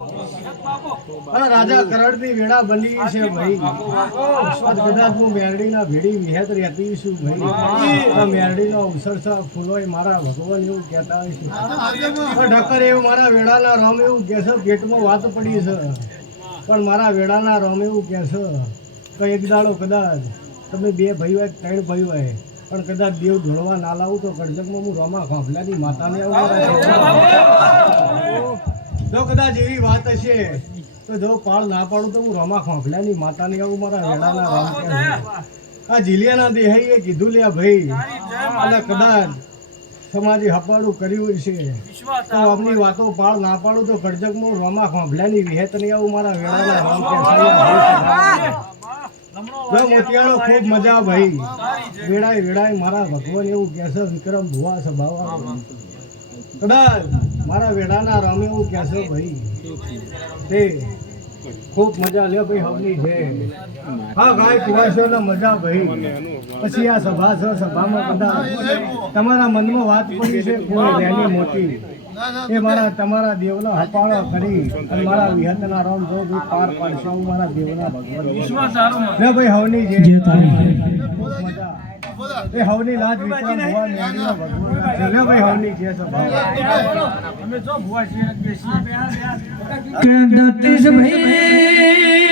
રાજા કરડની વેળા બની છે ભાઈ કદાચ હું મેરડીના ભેડી વિહેત રહેતી છું ભાઈ મેરડીનો અવસર છે ફૂલોય મારા ભગવાન એવું કહેતા હોય છે ઢક્કર એવું મારા વેળાના રામ એવું કહે છે પેટમાં વાત પડી છે પણ મારા વેળાના રામ એવું કહે છે કે એક દાડો કદાચ તમે બે ભાઈ હોય ત્રણ ભાઈ હોય પણ કદાચ દેવ ધોળવા ના લાવું તો કડજકમાં હું રમા ખાંભલાની માતાને જો કદાચ એવી વાત હશે તો જો પાળ ના પાડું તો હું રમા ખાંભલાની માતાને આવું મારા વેળાના રામ કહે આ જીલિયાના દેહાઈએ કીધું લે ભાઈ અને કદાચ સમાજે હપાડું કર્યું છે તો આપણી વાતો પાળ ના પાડું તો કડજકમાં રમા ખાંભલાની વિહેતને આવું મારા વેળાના રામ કહે મોતિયાળો ખૂબ મજા ભાઈ વેળાય મારા ભગવાન એવું કહે છે વિક્રમ ભુવા સભાવા કદાચ મારા વેળાના રામ એવું કહે છે ભાઈ તે ખૂબ મજા લે ભાઈ હમની છે હા ગાય કુવાશો ને મજા ભાઈ પછી આ સભા છે સભામાં કદાચ તમારા મનમાં વાત પડી છે કોઈ રહેની મોટી એ મારા તમારા દેવના હપાળા કરી અને મારા વિહતના રામ જો પાર પાડશે હું મારા દેવના ભગવાન લે ભાઈ હવની જે મજા એ હવની લાજ વિક્રમ ભુવા મેળીના ભગવાન લે ભાઈ હવની જે સભા અમે જો ભુવા છે બેસી કે દતીશ ભાઈ